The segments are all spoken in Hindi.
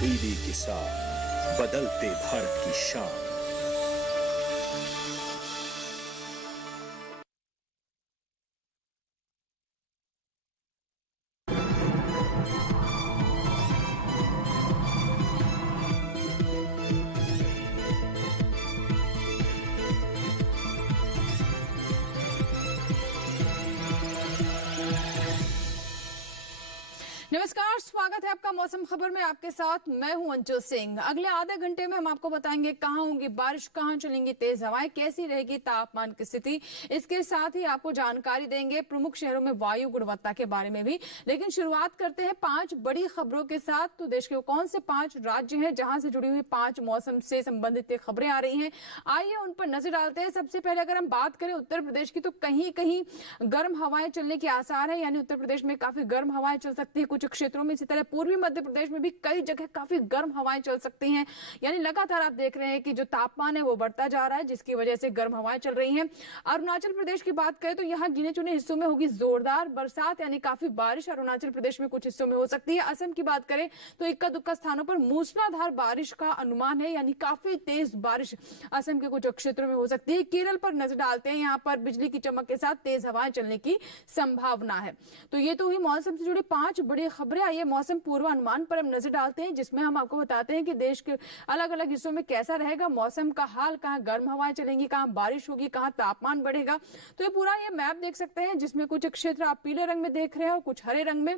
डीडी किसान, बदलते भारत की शान। नमस्कार, स्वागत है आपका मौसम खबर में। आपके साथ मैं हूं अंजू सिंह। अगले आधे घंटे में हम आपको बताएंगे कहां होंगी बारिश, कहां चलेंगी तेज हवाएं, कैसी रहेगी तापमान की स्थिति। इसके साथ ही आपको जानकारी देंगे प्रमुख शहरों में वायु गुणवत्ता के बारे में भी। लेकिन शुरुआत करते हैं 5 बड़ी खबरों के साथ। तो देश के कौन से 5 राज्य हैं जहां से जुड़ी हुई 5 मौसम से संबंधित खबरें आ रही हैं, आइए उन पर नजर डालते हैं। सबसे पहले अगर हम बात करें उत्तर प्रदेश की, तो कहीं कहीं गर्म हवाएं चलने के आसार है, यानी उत्तर प्रदेश में काफी गर्म हवाएं चल सकती है कुछ क्षेत्रों में। इसी तरह पूर्वी मध्य प्रदेश में भी कई जगह काफी गर्म हवाएं चल सकती हैं। यानी लगातार आप देख रहे हैं कि जो तापमान है वो बढ़ता जा रहा है, जिसकी वजह से गर्म हवाएं चल रही हैं। अरुणाचल प्रदेश की बात करें तो यहाँ गिने चुने हिस्सों में होगी जोरदार बरसात, यानी काफी बारिश अरुणाचल प्रदेश में कुछ हिस्सों में हो सकती है। असम की बात करें तो इक्का दुक्का स्थानों पर मूसलाधार बारिश का अनुमान है, यानी काफी तेज बारिश असम के कुछ क्षेत्रों में हो सकती है। केरल पर नजर डालते हैं, यहाँ पर बिजली की चमक के साथ तेज हवाएं चलने की संभावना है। तो ये तो हुई मौसम से जुड़ी 5 बड़ी खबरें। आइए मौसम पूर्वानुमान पर हम नजर डालते हैं, जिसमें हम आपको बताते हैं कि देश के अलग अलग हिस्सों में कैसा रहेगा मौसम का हाल, कहां गर्म हवाएं चलेंगी, कहां बारिश होगी, कहां तापमान बढ़ेगा। तो ये पूरा ये मैप देख सकते हैं, जिसमें कुछ क्षेत्र आप पीले रंग में देख रहे हैं और कुछ हरे रंग में।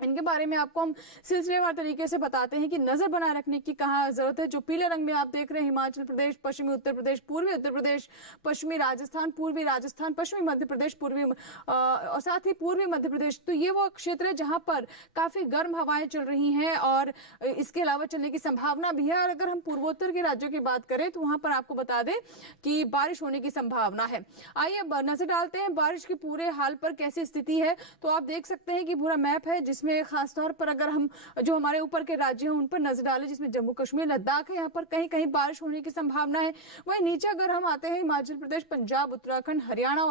इनके बारे में आपको हम सिलसिलेवार तरीके से बताते हैं कि नजर बनाए रखने की कहाँ जरूरत है। जो पीले रंग में आप देख रहे हैं हिमाचल प्रदेश, पश्चिमी उत्तर प्रदेश, पूर्वी उत्तर प्रदेश, पश्चिमी राजस्थान, पूर्वी राजस्थान, पश्चिमी मध्य प्रदेश, पूर्वी और साथ ही पूर्वी मध्य प्रदेश। तो ये वो क्षेत्र है जहां पर काफी गर्म हवाएं चल रही हैं और इसके अलावा चलने की संभावना भी है। और अगर हम पूर्वोत्तर के राज्यों की बात करें तो वहां पर आपको बता दें कि बारिश होने की संभावना है। आइए नजर डालते हैं बारिश के पूरे हाल पर कैसी स्थिति है। तो आप देख सकते हैं कि पूरा मैप है, जिसमें खासतौर पर अगर हम जो हमारे ऊपर के राज्य हैं उन पर नजर डालें, जिसमें जम्मू कश्मीर, लद्दाख है, यहाँ पर कहीं कहीं बारिश होने की संभावना है। वहीं नीचे अगर हम आते हैं हिमाचल प्रदेश, पंजाब, उत्तराखंड, हरियाणा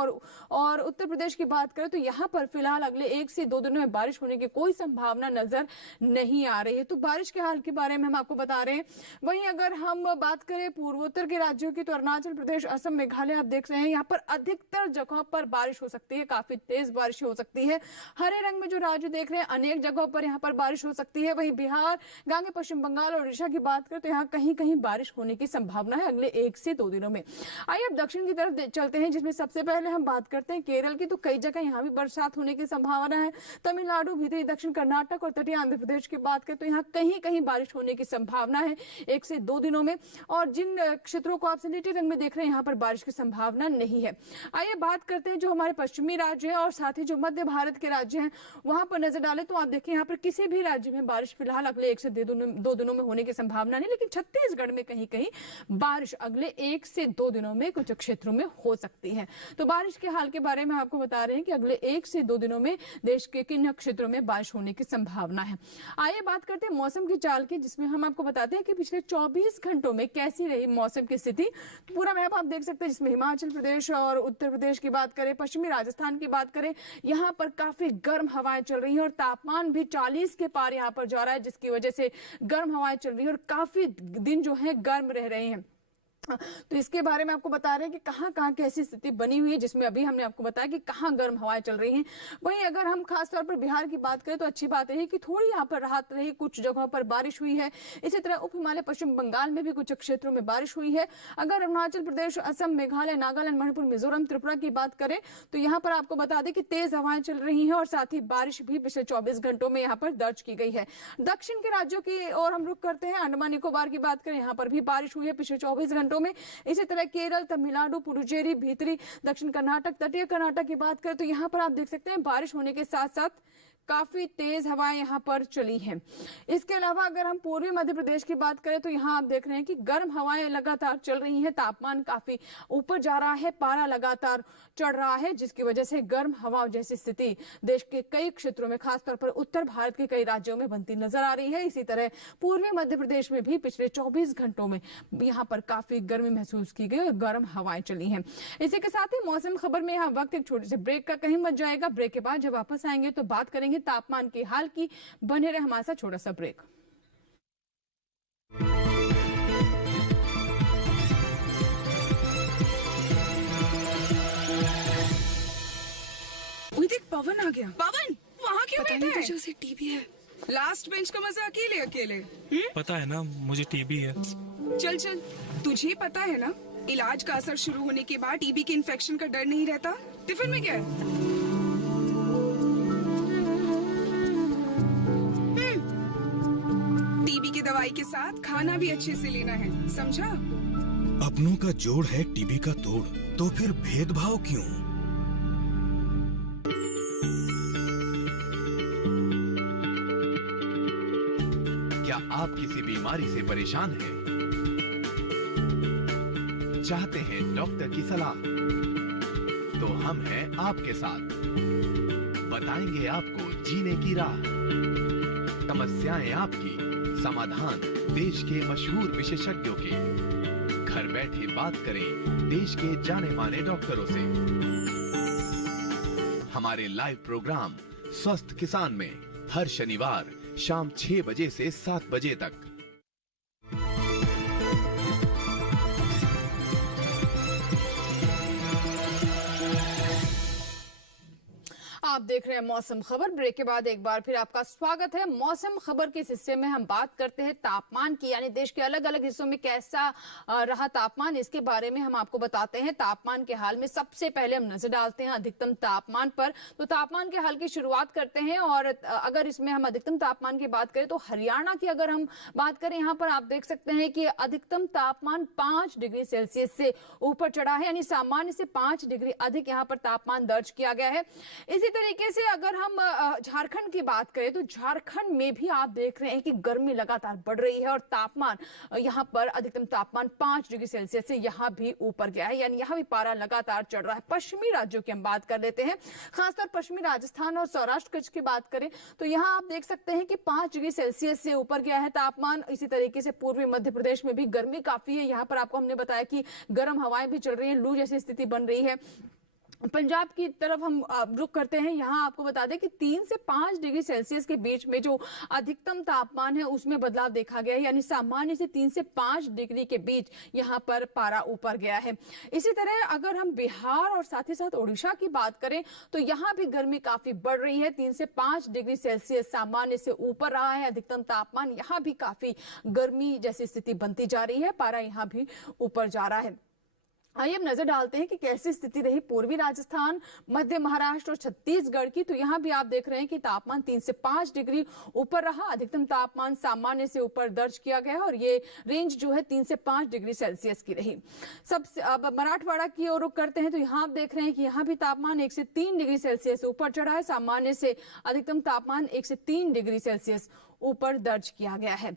और उत्तर प्रदेश की बात करें तो यहाँ पर फिलहाल अगले 1 से 2 दिनों में बारिश होने की कोई संभावना नजर नहीं आ रही है। तो बारिश के हाल के बारे में हम आपको बता रहे हैं। वहीं अगर हम बात करें पूर्वोत्तर के राज्यों की, तो अरुणाचल प्रदेश, असम, मेघालय आप देख रहे हैं, यहाँ पर अधिकतर जगहों पर बारिश हो सकती है, काफी तेज बारिश हो सकती है। हरे रंग में जो राज्य देख रहे हैं अनेक जगहों पर यहाँ पर बारिश हो सकती है। वहीं बिहार, गांगे पश्चिम बंगाल और उड़ीसा की बात करें तो यहाँ कहीं कहीं बारिश होने की संभावना है अगले 1 से 2 दिनों में। आइए अब दक्षिण की तरफ चलते हैं, जिसमें सबसे पहले हम बात करते हैं केरल की। तो कई जगह यहाँ भी बरसात होने की संभावना है। तमिलनाडु, भीतरी दक्षिण कर्नाटक और तटीय आंध्र प्रदेश की बात करें तो यहाँ कहीं कहीं बारिश होने की संभावना है 1 से 2 दिनों में। और जिन क्षेत्रों को आप स्लेटी रंग में देख रहे हैं यहाँ पर बारिश की संभावना नहीं है। आइए बात करते हैं जो हमारे पश्चिमी राज्य है और साथ ही जो मध्य भारत के राज्य हैं वहां पर नजर डालें तो आप देखिए यहाँ पर किसी भी राज्य में बारिश फिलहाल अगले 1 से 2 दिनों में होने की संभावना नहीं। लेकिन छत्तीसगढ़ में कहीं कहीं बारिश अगले 1 से 2 दिनों में कुछ क्षेत्रों में हो सकती है। तो बारिश के हाल के बारे में आपको बता रहे हैं कि अगले 1 से 2 दिनों में देश के किन क्षेत्रों में बारिश होने की संभावना है। आइए बात करते हैं मौसम की चाल की, जिसमें हम आपको बताते हैं कि पिछले 24 घंटों में कैसी रही मौसम की स्थिति। पूरा मैप आप देख सकते हैं, जिसमें हिमाचल प्रदेश और उत्तर प्रदेश की बात करें, पश्चिमी राजस्थान की बात करें, यहाँ पर काफी गर्म हवाएं चल रही है और तापमान भी 40 के पार यहाँ पर जा रहा है, जिसकी वजह से गर्म हवाएं चल रही है और काफी दिन जो है गर्म रह रहे हैं। तो इसके बारे में आपको बता रहे हैं कि कहां कहां कैसी स्थिति बनी हुई है, जिसमें अभी हमने आपको बताया कि कहां गर्म हवाएं चल रही हैं। वहीं अगर हम खास तौर पर बिहार की बात करें तो अच्छी बात है कि थोड़ी यहां पर राहत रही, कुछ जगहों पर बारिश हुई है। इसी तरह उप हिमालय पश्चिम बंगाल में भी कुछ क्षेत्रों में बारिश हुई है। अगर अरुणाचल प्रदेश, असम, मेघालय, नागालैंड, मणिपुर, मिजोरम, त्रिपुरा की बात करें तो यहाँ पर आपको बता दें कि तेज हवाएं चल रही है और साथ ही बारिश भी पिछले 24 घंटों में यहाँ पर दर्ज की गई है। दक्षिण के राज्यों की ओर हम रुख करते हैं। अंडमान निकोबार की बात करें, यहाँ पर भी बारिश हुई है पिछले 24 घंटों में। इसी तरह केरल, तमिलनाडु, पुडुचेरी, भीतरी दक्षिण कर्नाटक, तटीय कर्नाटक की बात करें तो यहाँ पर आप देख सकते हैं बारिश होने के साथ साथ काफी तेज हवाएं यहाँ पर चली हैं। इसके अलावा अगर हम पूर्वी मध्य प्रदेश की बात करें तो यहाँ आप देख रहे हैं कि गर्म हवाएं लगातार चल रही हैं, तापमान काफी ऊपर जा रहा है, पारा लगातार चढ़ रहा है, जिसकी वजह से गर्म हवाओं जैसी स्थिति देश के कई क्षेत्रों में, खासतौर पर उत्तर भारत के कई राज्यों में बनती नजर आ रही है। इसी तरह पूर्वी मध्य प्रदेश में भी पिछले 24 घंटों में यहाँ पर काफी गर्मी महसूस की गई और गर्म हवाएं चली हैं। इसी के साथ ही मौसम खबर में यहाँ वक्त एक छोटे से ब्रेक का कहीं मत जाएगा। ब्रेक के बाद जब वापस आएंगे तो बात करेंगे तापमान के हाल की। बने रहे हमारे साथ, छोटा सा ब्रेक। ओए देख पवन आ गया। पवन वहाँ क्यों पता बैठा नहीं है? तुझे उसे टीबी है। लास्ट बेंच का मजा अकेले अकेले। पता है ना मुझे टीबी है। चल चल, तुझे पता है ना इलाज का असर शुरू होने के बाद टीबी के इन्फेक्शन का डर नहीं रहता। टिफिन में क्या है? टीबी की दवाई के साथ खाना भी अच्छे से लेना है, समझा? अपनों का जोड़ है टीबी का तोड़, तो फिर भेदभाव क्यों? क्या आप किसी बीमारी से परेशान हैं? चाहते हैं डॉक्टर की सलाह? तो हम हैं आपके साथ। बताएंगे आपको जीने की राह। समस्याएं आपकी, समाधान देश के मशहूर विशेषज्ञों के। घर बैठे बात करें देश के जाने माने डॉक्टरों से। हमारे लाइव प्रोग्राम स्वस्थ किसान में हर शनिवार शाम 6 बजे से 7 बजे तक। आप देख रहे हैं मौसम खबर। ब्रेक के बाद एक बार फिर आपका स्वागत है। मौसम खबर के इस हिस्से में हम बात करते हैं तापमान की, यानी देश के अलग अलग हिस्सों में कैसा रहा तापमान, इसके बारे में हम आपको बताते हैं। तापमान के हाल में सबसे पहले हम नजर डालते हैं अधिकतम तापमान पर। तो तापमान के हाल की शुरुआत करते हैं और अगर इसमें हम अधिकतम तापमान की बात करें तो हरियाणा की अगर हम बात करें, यहाँ पर आप देख सकते हैं कि अधिकतम तापमान 5 डिग्री सेल्सियस से ऊपर चढ़ा है, यानी सामान्य से 5 डिग्री अधिक यहाँ पर तापमान दर्ज किया गया है। इसी तरीके से अगर हम झारखंड की बात करें तो झारखंड में भी आप देख रहे हैं कि गर्मी लगातार बढ़ रही है और तापमान यहाँ पर अधिकतम तापमान 5 डिग्री सेल्सियस से यहाँ भी ऊपर गया है, यानी यहाँ भी पारा लगातार चढ़ रहा है। पश्चिमी राज्यों की हम बात कर लेते हैं, खासतौर पश्चिमी राजस्थान और सौराष्ट्र कच्छ की बात करें तो यहाँ आप देख सकते हैं कि 5 डिग्री सेल्सियस से ऊपर गया है तापमान। इसी तरीके से पूर्वी मध्य प्रदेश में भी गर्मी काफी है। यहाँ पर आपको हमने बताया कि गर्म हवाएं भी चल रही है, लू जैसी स्थिति बन रही है। पंजाब की तरफ हम रुक करते हैं। यहाँ आपको बता दें कि 3 से 5 डिग्री सेल्सियस के बीच में जो अधिकतम तापमान है उसमें बदलाव देखा गया है, यानी सामान्य से 3 से 5 डिग्री के बीच यहाँ पर पारा ऊपर गया है। इसी तरह अगर हम बिहार और साथ ही साथ ओडिशा की बात करें तो यहाँ भी गर्मी काफी बढ़ रही है। 3 से 5 डिग्री सेल्सियस सामान्य से ऊपर रहा है अधिकतम तापमान। यहाँ भी काफी गर्मी जैसी स्थिति बनती जा रही है, पारा यहाँ भी ऊपर जा रहा है। आइए अब नजर डालते हैं कि कैसी स्थिति रही पूर्वी राजस्थान, मध्य महाराष्ट्र और छत्तीसगढ़ की। तो यहाँ भी आप देख रहे हैं कि तापमान 3 से 5 डिग्री ऊपर रहा, अधिकतम तापमान सामान्य से ऊपर दर्ज किया गया और ये रेंज जो है 3 से 5 डिग्री सेल्सियस की रही। सबसे अब मराठवाड़ा की ओर रुख करते हैं तो यहाँ आप देख रहे हैं कि यहाँ भी तापमान 1 से 3 डिग्री सेल्सियस ऊपर चढ़ा है, सामान्य से अधिकतम तापमान 1 से 3 डिग्री सेल्सियस ऊपर दर्ज किया गया है।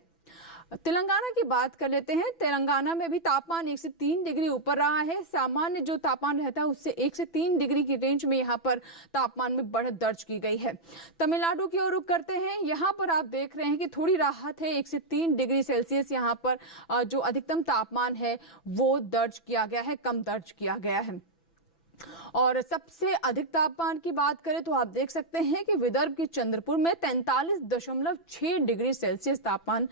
तेलंगाना की बात कर लेते हैं। तेलंगाना में भी तापमान 1 से 3 डिग्री ऊपर रहा है, सामान्य जो तापमान रहता है उससे 1 से 3 डिग्री की रेंज में यहाँ पर तापमान में बढ़त दर्ज की गई है। तमिलनाडु की ओर रुख करते हैं। यहाँ पर आप देख रहे हैं कि थोड़ी राहत है, 1 से 3 डिग्री सेल्सियस यहाँ पर जो अधिकतम तापमान है वो दर्ज किया गया है, कम दर्ज किया गया है। और सबसे अधिक तापमान की बात करें तो आप देख सकते हैं कि विदर्भ के चंद्रपुर में 43.6 डिग्री सेल्सियस तापमान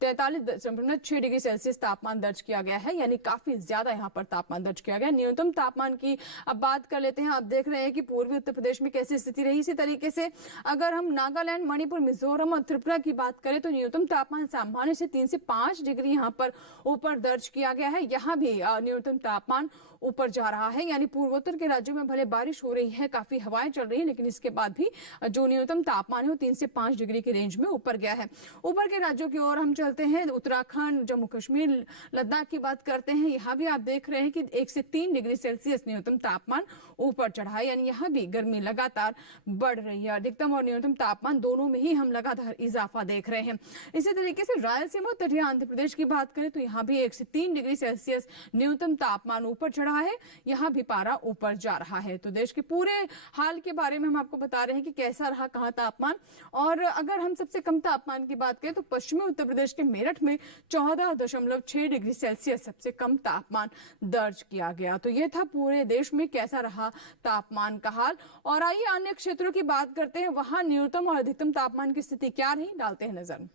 43.6 डिग्री सेल्सियस तापमान दर्ज किया गया है, यानी काफी ज्यादा यहाँ पर तापमान दर्ज किया गया है। न्यूनतम तापमान की अब बात कर लेते हैं। आप देख रहे हैं कि पूर्वी उत्तर प्रदेश में कैसी स्थिति रही। इसी तरीके से अगर हम नागालैंड, मणिपुर, मिजोरम और त्रिपुरा की बात करें तो न्यूनतम तापमान सामान्य से 3 से 5 डिग्री यहाँ पर ऊपर दर्ज किया गया है। यहाँ भी न्यूनतम तापमान ऊपर जा रहा है, यानी पूर्वोत्तर के राज्यों में भले बारिश हो रही है, काफी हवाएं चल रही है, लेकिन इसके बाद भी जो न्यूनतम तापमान है वो 3 से 5 डिग्री की रेंज में ऊपर गया है। ऊपर के राज्यों की ओर हम चलते हैं। उत्तराखंड, जम्मू कश्मीर, लद्दाख की बात करते हैं। यहाँ भी आप देख रहे हैं कि 1 से 3 डिग्री सेल्सियस न्यूनतम तापमान ऊपर चढ़ा है, यानी यहाँ भी गर्मी लगातार बढ़ रही है। अधिकतम और न्यूनतम तापमान दोनों में ही हम लगातार इजाफा देख रहे हैं। इसी तरीके से रायलसीमा और तटीय आंध्र प्रदेश की बात करें तो यहाँ भी 1 से 3 डिग्री सेल्सियस न्यूनतम तापमान ऊपर चढ़ा है, यहाँ भी पारा ऊपर जा रहा है। तो देश के पूरे हाल के बारे में हम आपको बता रहे हैं कि कैसा रहा कहाँ तापमान। और अगर हम सबसे कम तापमान की बात करें तो पश्चिमी उत्तर प्रदेश के मेरठ में 14.6 डिग्री सेल्सियस सबसे कम तापमान दर्ज किया गया। तो यह था पूरे देश में कैसा रहा तापमान का हाल। और आइए अन्य क्षेत्रों की बात करते हैं, वहां न्यूनतम और अधिकतम तापमान की स्थिति क्या रही, डालते हैं नजर।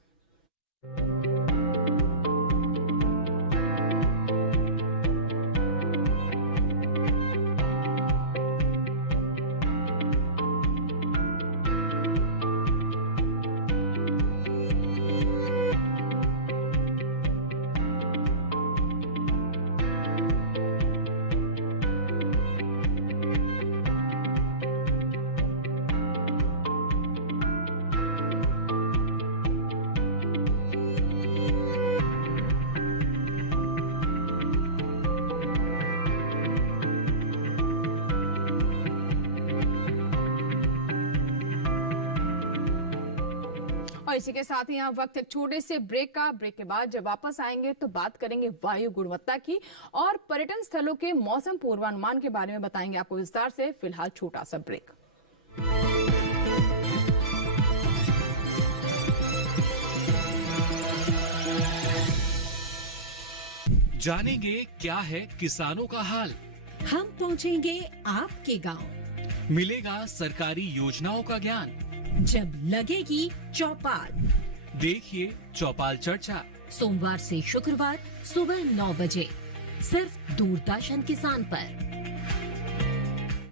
और इसी के साथ ही यहाँ वक्त एक छोटे से ब्रेक का। ब्रेक के बाद जब वापस आएंगे तो बात करेंगे वायु गुणवत्ता की और पर्यटन स्थलों के मौसम पूर्वानुमान के बारे में बताएंगे आपको विस्तार से। फिलहाल छोटा सा ब्रेक। जानेंगे क्या है किसानों का हाल, हम पहुंचेंगे आपके गांव, मिलेगा सरकारी योजनाओं का ज्ञान, जब लगेगी चौपाल। देखिए चौपाल चर्चा सोमवार से शुक्रवार सुबह 9 बजे सिर्फ दूरदर्शन किसान पर।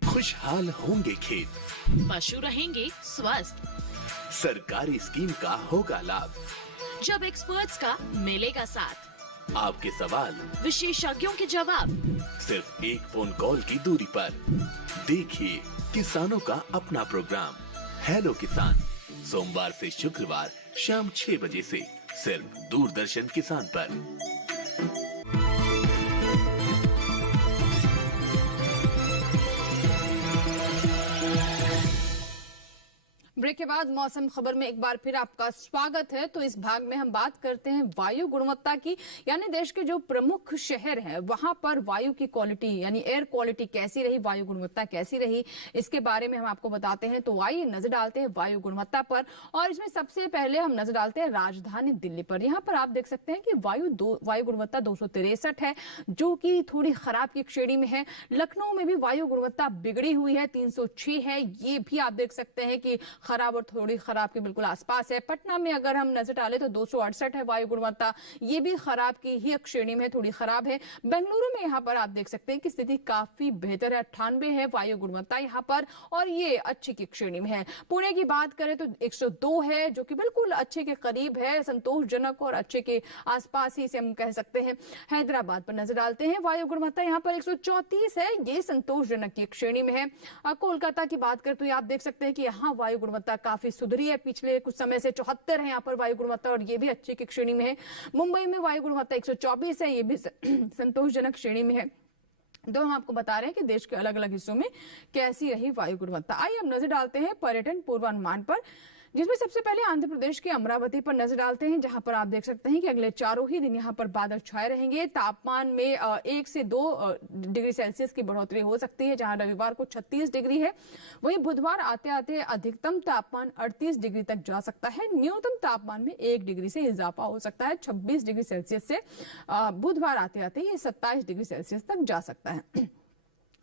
खुशहाल होंगे खेत, पशु रहेंगे स्वस्थ, सरकारी स्कीम का होगा लाभ, जब एक्सपर्ट्स का मिलेगा साथ, आपके सवाल विशेषज्ञों के जवाब, सिर्फ एक फोन कॉल की दूरी पर। देखिए किसानों का अपना प्रोग्राम हेलो किसान, सोमवार से शुक्रवार शाम 6 बजे से सिर्फ दूरदर्शन किसान पर। ब्रेक के बाद मौसम खबर में एक बार फिर आपका स्वागत है। तो इस भाग में हम बात करते हैं वायु गुणवत्ता की, यानी देश के जो प्रमुख शहर हैं वहां पर वायु की क्वालिटी यानी एयर क्वालिटी कैसी रही, वायु गुणवत्ता कैसी रही, इसके बारे में हम आपको बताते हैं। तो आइए नजर डालते हैं वायु गुणवत्ता पर, और इसमें सबसे पहले हम नजर डालते हैं राजधानी दिल्ली पर। यहाँ पर आप देख सकते हैं कि वायु गुणवत्ता 263 है, जो कि थोड़ी खराब की श्रेणी में है। लखनऊ में भी वायु गुणवत्ता बिगड़ी हुई है, 306 है, ये भी आप देख सकते हैं कि खराब और थोड़ी खराब के बिल्कुल आसपास है। पटना में अगर हम नजर डालें तो 268 है वायु गुणवत्ता, ये भी खराब की ही एक श्रेणी में, थोड़ी खराब है। बेंगलुरु में यहाँ पर आप देख सकते हैं कि स्थिति काफी बेहतर है, 98 है वायु गुणवत्ता यहाँ पर, और ये अच्छी की श्रेणी में है। पुणे की बात करें तो 102 है, जो कि बिल्कुल अच्छे के करीब है, संतोषजनक और अच्छे के आसपास ही इसे हम कह सकते हैं। हैदराबाद पर नजर डालते हैं, वायु गुणवत्ता यहाँ पर 134 है, ये संतोषजनक की एक श्रेणी में है। कोलकाता की बात करें तो आप देख सकते हैं कि यहाँ वायु गुणवत्ता काफी सुधरी है, पिछले कुछ समय से 74 है यहाँ पर वायु गुणवत्ता, और ये भी अच्छे की श्रेणी में है। मुंबई में वायु गुणवत्ता 124 है, ये भी संतोषजनक श्रेणी में है। तो हम आपको बता रहे हैं कि देश के अलग अलग हिस्सों में कैसी रही वायु गुणवत्ता। आइए हम नजर डालते हैं पर्यटन पूर्वानुमान पर, जिसमें सबसे पहले आंध्र प्रदेश के अमरावती पर नजर डालते हैं, जहां पर आप देख सकते हैं कि अगले 4 ही दिन यहां पर बादल छाए रहेंगे। तापमान में 1 से 2 डिग्री सेल्सियस की बढ़ोतरी हो सकती है, जहां रविवार को 36 डिग्री है। वहीं बुधवार आते आते अधिकतम तापमान 38 डिग्री तक जा सकता है, न्यूनतम तापमान में 1 डिग्री से इजाफा हो सकता है, 26 डिग्री सेल्सियस से बुधवार आते आते ये 27 डिग्री सेल्सियस तक जा सकता है।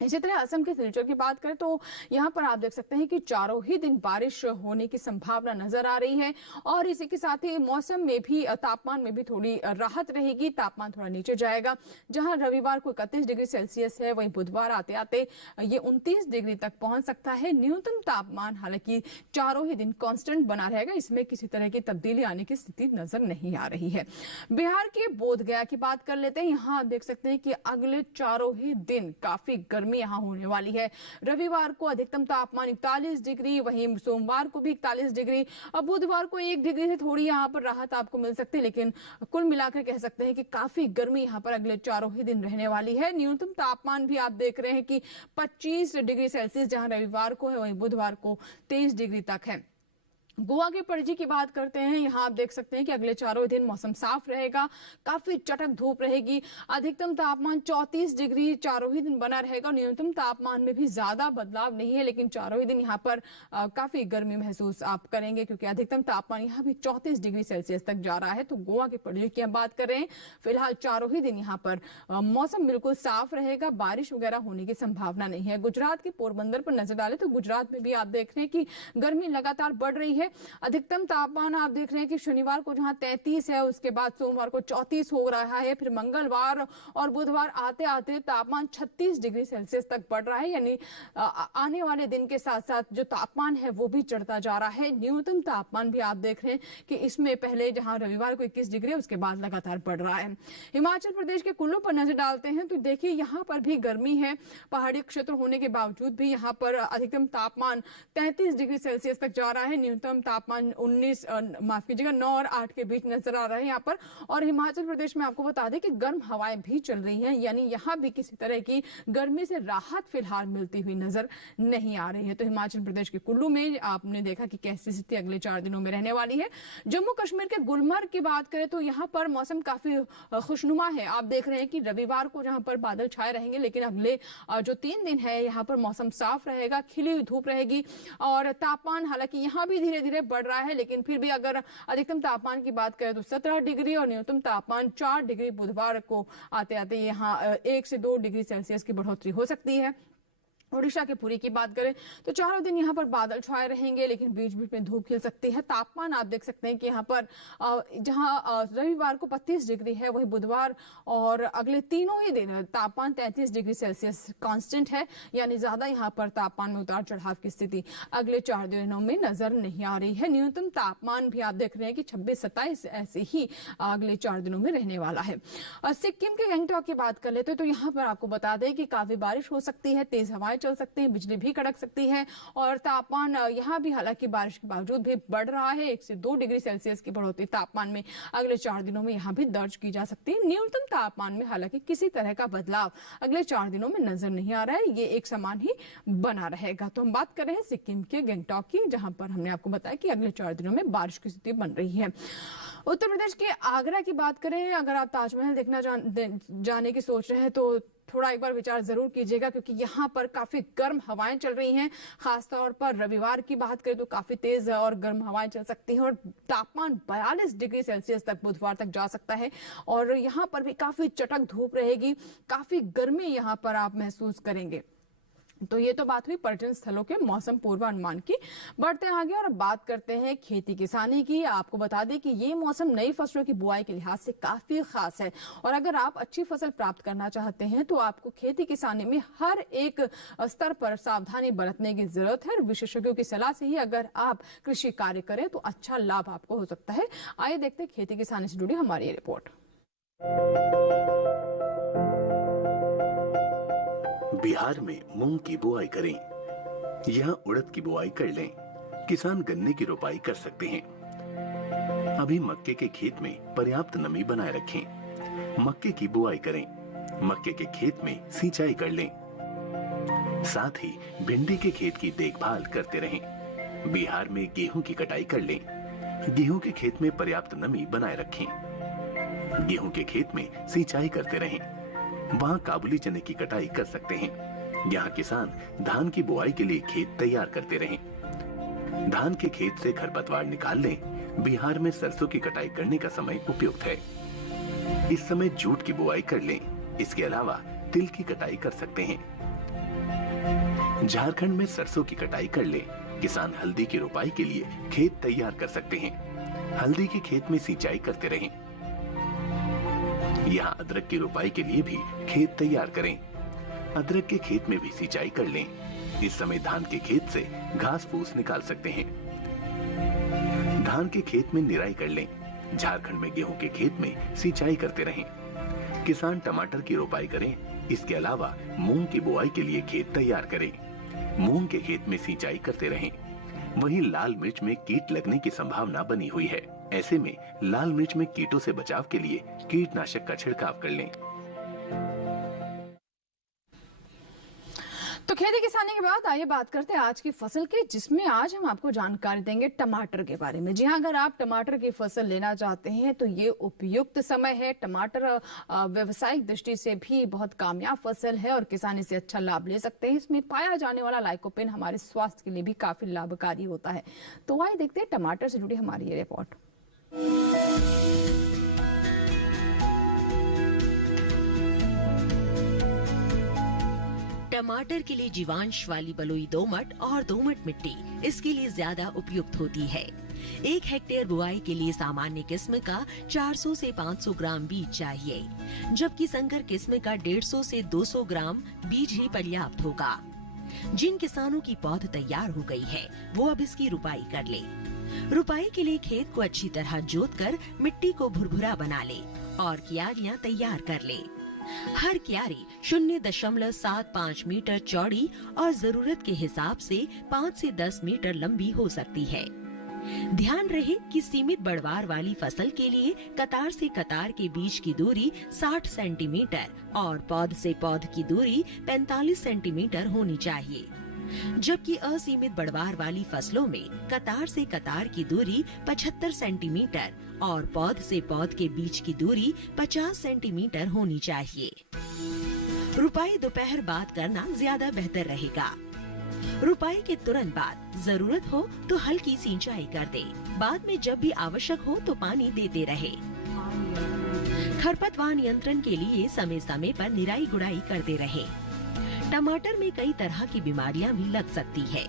इसी तरह असम के सिलचर की बात करें तो यहाँ पर आप देख सकते हैं कि 4 ही दिन बारिश होने की संभावना नजर आ रही है, और इसी के साथ ही मौसम में भी तापमान में भी थोड़ी राहत रहेगी, तापमान थोड़ा नीचे जाएगा। जहां रविवार को 31 डिग्री सेल्सियस है, वहीं बुधवार आते आते ये 29 डिग्री तक पहुंच सकता है। न्यूनतम तापमान हालांकि 4 ही दिन कांस्टेंट बना रहेगा, इसमें किसी तरह की तब्दीली आने की स्थिति नजर नहीं आ रही है। बिहार के बोधगया की बात कर लेते हैं, यहाँ आप देख सकते हैं कि अगले 4 ही दिन काफी गर्मी यहाँ होने वाली है। रविवार को अधिकतम तापमान 41 डिग्री, वहीं सोमवार को भी 41 डिग्री, अब बुधवार को 1 डिग्री से थोड़ी यहाँ पर राहत आपको मिल सकती है, लेकिन कुल मिलाकर कह सकते हैं कि काफी गर्मी यहाँ पर अगले 4 ही दिन रहने वाली है। न्यूनतम तापमान भी आप देख रहे हैं कि 25 डिग्री सेल्सियस जहां रविवार को है, वहीं बुधवार को 23 डिग्री तक है। गोवा के पणजी की बात करते हैं, यहाँ आप देख सकते हैं कि अगले 4 दिन मौसम साफ रहेगा, काफी चटक धूप रहेगी, अधिकतम तापमान 34 डिग्री 4 ही दिन बना रहेगा। न्यूनतम तापमान में भी ज्यादा बदलाव नहीं है, लेकिन 4 ही दिन यहाँ पर काफी गर्मी महसूस आप करेंगे, क्योंकि अधिकतम तापमान यहाँ भी 34 डिग्री सेल्सियस तक जा रहा है। तो गोवा के पणजी की हम बात कर रहे हैं, फिलहाल 4 ही दिन यहाँ पर मौसम बिल्कुल साफ रहेगा, बारिश वगैरह होने की संभावना नहीं है। गुजरात के पोरबंदर पर नजर डालें तो गुजरात में भी आप देख रहे हैं कि गर्मी लगातार बढ़ रही है। अधिकतम तापमान आप देख रहे हैं कि शनिवार को जहां 33 है, उसके बाद सोमवार को 34 हो रहा है, फिर मंगलवार और बुधवार आते आते तापमान 36 डिग्री सेल्सियस तक बढ़ रहा है। यानी आने वाले दिन के साथ साथ जो तापमान है वो भी चढ़ता जा रहा है। न्यूनतम तापमान भी आप देख रहे हैं कि इसमें पहले जहां रविवार को 21 डिग्री, उसके बाद लगातार बढ़ रहा है। हिमाचल प्रदेश के कुल्लू पर नजर डालते हैं तो देखिए यहाँ पर भी गर्मी है, पहाड़ी क्षेत्र होने के बावजूद भी यहाँ पर अधिकतम तापमान 33 डिग्री सेल्सियस तक जा रहा है, न्यूनतम न्यूनतम तापमान 9 और 8 के बीच नजर आ रहा है यहाँ पर। और हिमाचल प्रदेश में आपको बता दें कि गर्म हवाएं भी चल रही हैं, यानी यहाँ भी किसी तरह की गर्मी से राहत फिलहाल मिलती हुई नजर नहीं आ रही है। तो हिमाचल प्रदेश के कुल्लू में आपने देखा कि कैसी स्थिति अगले 4 दिनों में रहने वाली है। जम्मू कश्मीर के गुलमर्ग की बात करें तो यहाँ पर मौसम काफी खुशनुमा है। आप देख रहे हैं कि रविवार को जहाँ पर बादल छाए रहेंगे, लेकिन अगले जो 3 दिन है यहाँ पर मौसम साफ रहेगा, खिली हुई धूप रहेगी। और तापमान हालांकि यहाँ भी धीरे धीरे बढ़ रहा है, लेकिन फिर भी अगर अधिकतम तापमान की बात करें तो 17 डिग्री और न्यूनतम तापमान 4 डिग्री बुधवार को आते आते यहाँ 1 से 2 डिग्री सेल्सियस की बढ़ोतरी हो सकती है। ओडिशा के पुरी की बात करें तो चारों दिन यहाँ पर बादल छाए रहेंगे, लेकिन बीच बीच में धूप खिल सकती है। तापमान आप देख सकते हैं कि यहाँ पर जहाँ रविवार को 35 डिग्री है, वही बुधवार और अगले तीनों ही दिन तापमान 33 डिग्री सेल्सियस कांस्टेंट है, यानी ज्यादा यहाँ पर तापमान में उतार चढ़ाव की स्थिति अगले 4 दिनों में नजर नहीं आ रही है। न्यूनतम तापमान भी आप देख रहे हैं कि 26-27 ऐसे ही अगले 4 दिनों में रहने वाला है। और सिक्किम के गंगटोक की बात कर लेते हैं तो यहाँ पर आपको बता दें कि काफी बारिश हो सकती है, तेज हवाएं चल सकती हैं, बिजली भी कड़क सकती है। और तापमान यहाँ भी हालांकि बारिश के बावजूद भी बढ़ रहा है, 1 से 2 डिग्री सेल्सियस की बढ़ोतरी तापमान में अगले 4 दिनों में यहाँ भी दर्ज की जा सकती है। न्यूनतम तापमान में हालांकि किसी तरह का बदलाव अगले 4 दिनों में नजर नहीं आ रहा है, ये एक समान ही बना रहेगा। तो हम बात कर रहे हैं सिक्किम के गंगटोक की, जहां पर हमने आपको बताया कि अगले 4 दिनों में बारिश की स्थिति बन रही है। उत्तर प्रदेश के आगरा की बात करें, अगर आप ताजमहल देखना जाने की सोच रहे हैं तो थोड़ा एक बार विचार जरूर कीजिएगा, क्योंकि यहाँ पर काफी गर्म हवाएं चल रही हैं। खासतौर पर रविवार की बात करें तो काफी तेज और गर्म हवाएं चल सकती हैं और तापमान 42 डिग्री सेल्सियस तक बुधवार तक जा सकता है। और यहाँ पर भी काफी चटक धूप रहेगी, काफी गर्मी यहाँ पर आप महसूस करेंगे। तो ये तो बात हुई पर्यटन स्थलों के मौसम पूर्वानुमान की। बढ़ते हैं आगे और बात करते हैं खेती किसानी की। आपको बता दें कि ये मौसम नई फसलों की बुआई के लिहाज से काफी खास है, और अगर आप अच्छी फसल प्राप्त करना चाहते हैं तो आपको खेती किसानी में हर एक स्तर पर सावधानी बरतने की जरूरत है। विशेषज्ञों की सलाह से ही अगर आप कृषि कार्य करें तो अच्छा लाभ आपको हो सकता है। आइए देखते हैं खेती किसानी से जुड़ी हमारी ये रिपोर्ट। बिहार में मूंग की बुआई करें, यहाँ उड़द की बुआई कर लें। किसान गन्ने की रोपाई कर सकते हैं। अभी मक्के के खेत में पर्याप्त नमी बनाए रखें। मक्के की बुआई करें। मक्के के खेत में सिंचाई कर लें। साथ ही भिंडी के खेत की देखभाल करते रहें। बिहार में गेहूं की कटाई कर लें। गेहूं के खेत में पर्याप्त नमी बनाए रखें। गेहूं के खेत में सिंचाई करते रहें। वहाँ काबुली चने की कटाई कर सकते हैं। यहाँ किसान धान की बुआई के लिए खेत तैयार करते रहें। धान के खेत से खरपतवार निकाल लें। बिहार में सरसों की कटाई करने का समय उपयुक्त है। इस समय जूट की बुआई कर लें। इसके अलावा तिल की कटाई कर सकते हैं। झारखंड में सरसों की कटाई कर लें। किसान हल्दी की रोपाई के लिए खेत तैयार कर सकते हैं। हल्दी के खेत में सिंचाई करते रहें। यहाँ अदरक की रोपाई के लिए भी खेत तैयार करें। अदरक के खेत में भी सिंचाई कर लें। इस समय धान के खेत से घास फूस निकाल सकते हैं। धान के खेत में निराई कर लें। झारखंड में गेहूं के खेत में सिंचाई करते रहें। किसान टमाटर की रोपाई करें। इसके अलावा मूंग की बुआई के लिए खेत तैयार करें। मूंग के खेत में सिंचाई करते रहें। वहीं लाल मिर्च में कीट लगने की संभावना बनी हुई है। ऐसे में लाल मिर्च में कीटों से बचाव के लिए कीटनाशक का छिड़काव कर लें। तो खेती किसानी के बाद आइए बात करते हैं आज की फसल की, जिसमें आज हम आपको जानकारी देंगे टमाटर के बारे में। जी हाँ, अगर आप टमाटर की फसल लेना चाहते हैं तो ये उपयुक्त समय है। टमाटर व्यवसायिक दृष्टि से भी बहुत कामयाब फसल है और किसानी से अच्छा लाभ ले सकते हैं। इसमें पाया जाने वाला लाइकोपेन हमारे स्वास्थ्य के लिए भी काफी लाभकारी होता है। तो आइए देखते हैं टमाटर से जुड़ी हमारी ये रिपोर्ट। टमाटर के लिए जीवांश वाली बलुई दोमट और दोमट मिट्टी इसके लिए ज्यादा उपयुक्त होती है। 1 हेक्टेयर बुआई के लिए सामान्य किस्म का 400 से 500 ग्राम बीज चाहिए, जबकि संकर किस्म का 150 से 200 ग्राम बीज ही पर्याप्त होगा। जिन किसानों की पौध तैयार हो गई है वो अब इसकी रुपाई कर ले। रुपाई के लिए खेत को अच्छी तरह जोतकर मिट्टी को भुरभुरा बना ले और क्यारियां तैयार कर ले। हर क्यारी 0.75 मीटर चौड़ी और जरूरत के हिसाब से 5 से 10 मीटर लंबी हो सकती है। ध्यान रहे कि सीमित बढ़वार वाली फसल के लिए कतार से कतार के बीच की दूरी 60 सेंटीमीटर और पौध से पौध की दूरी 45 सेंटीमीटर होनी चाहिए, जबकि असीमित बढ़वार वाली फसलों में कतार से कतार की दूरी 75 सेंटीमीटर और पौध से पौध के बीच की दूरी 50 सेंटीमीटर होनी चाहिए। रुपाई दोपहर बाद करना ज्यादा बेहतर रहेगा। रुपाई के तुरंत बाद जरूरत हो तो हल्की सिंचाई कर दे। बाद में जब भी आवश्यक हो तो पानी देते रहे। खरपतवार नियंत्रण के लिए समय समय पर निराई गुड़ाई करते रहे। टमाटर में कई तरह की बीमारियां भी लग सकती है।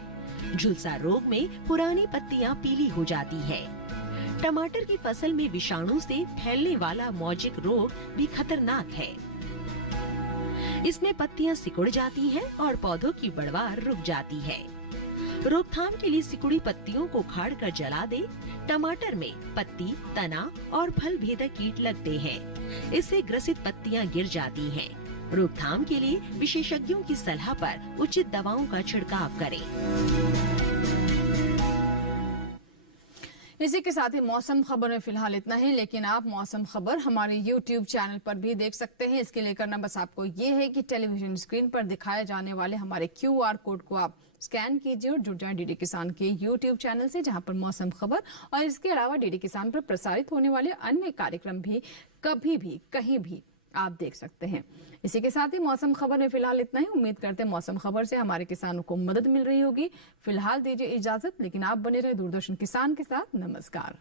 झुलसा रोग में पुरानी पत्तियां पीली हो जाती है। टमाटर की फसल में विषाणु से फैलने वाला मौजिक रोग भी खतरनाक है। इसमें पत्तियां सिकुड़ जाती हैं और पौधों की बढ़वार रुक जाती है। रोकथाम के लिए सिकुड़ी पत्तियों को उखाड़ कर जला दे। टमाटर में पत्ती, तना और फल भेदक कीट लगते हैं। इससे ग्रसित पत्तियां गिर जाती हैं। रोकथाम के लिए विशेषज्ञों की सलाह पर उचित दवाओं का छिड़काव करें। इसी के साथ ही मौसम खबर में फिलहाल इतना ही, लेकिन आप मौसम खबर हमारे YouTube चैनल पर भी देख सकते हैं। इसके लिए करना बस आपको ये है कि टेलीविजन स्क्रीन पर दिखाए जाने वाले हमारे QR कोड को आप स्कैन कीजिए और जुड़ जाएं डीडी किसान के YouTube चैनल से, जहां पर मौसम खबर और इसके अलावा डीडी किसान पर प्रसारित होने वाले अन्य कार्यक्रम भी कभी भी कहीं भी आप देख सकते हैं। इसी के साथ ही मौसम खबर में फिलहाल इतना ही। उम्मीद करते हैं मौसम खबर से हमारे किसानों को मदद मिल रही होगी। फिलहाल दीजिए इजाजत, लेकिन आप बने रहे दूरदर्शन किसान के साथ। नमस्कार।